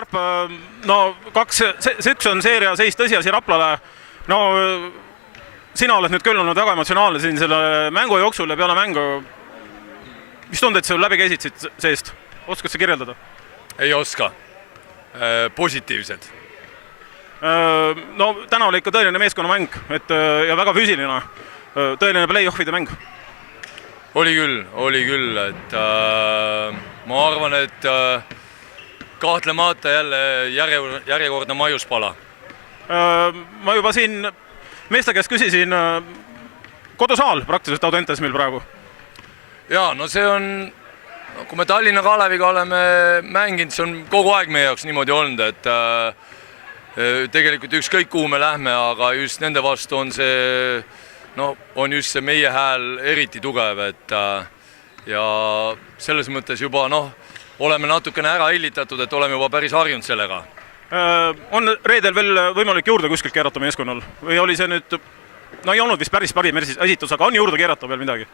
Karp, no üks on seeria seis tõsiasi Raplale. No sina oled nüüd küll olnud väga emotsionaalne siin selle mängu jooksul ja peale mängu. Mis tunded sul läbi käisid siit seest? Oskad sa kirjeldada? Ei oska. Positiivsed. No täna oli ikka tõeline meeskonnamäng ja väga füüsiline. Tõeline play-offide mäng. Oli küll, et ma arvan, et kahtlemata jälle järjekordne maiuspala. Ma juba siin meeste käest küsisin kodusaal praktiliselt Audentes meil praegu. Jaa, no see on, kui me Tallinna Kaleviga oleme mänginud, see on kogu aeg meie jaoks niimoodi olnud, et tegelikult ükskõik kuhu me lähme, aga just nende vastu on see, no on just see meie hääl eriti tugev, et ja selles mõttes juba oleme natukene ära hillitatud, et oleme juba päris harjunud sellega. On reedel veel võimalik juurde kuskilt keerata meeskonnal? Või oli see nüüd, no ei olnud vist päris parim esitus, aga on juurde keerata veel midagi?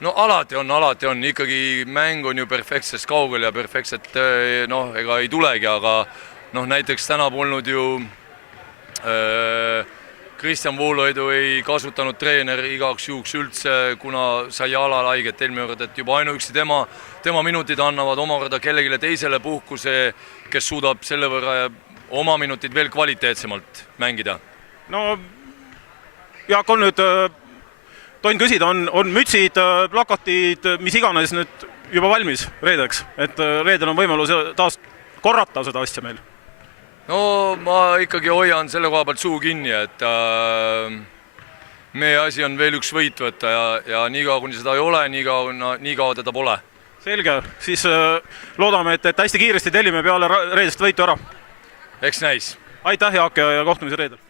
No alati on, ikkagi mäng on ju perfektsest kaugel ja perfektset ega ei tulegi, aga näiteks täna polnud ju Kristjan Voolõidu ei kasutanud treener igaks juhuks üldse, kuna sai jalalaiget eelmine kord, et juba ainuüksi tema minutid annavad omakorda kellegile teisele puhkuse, kes suudab selle võrra oma minutid veel kvaliteetsemalt mängida. No Jaak, on nüüd, tohin küsida, on mütsid, plakatid, mis iganes nüüd juba valmis reedeks, et reedel on võimalus taas korrata seda asja meil? No ma ikkagi hoian selle koha pealt suu kinni, et meie asi on veel üks võit võtta ja niikaua kuni seda ei ole, niikaua teda pole. Selge, siis loodame, et hästi kiiresti tellime peale reedest võitu ära. Eks näis. Aitäh, Jaak, ja kohtumise reedel.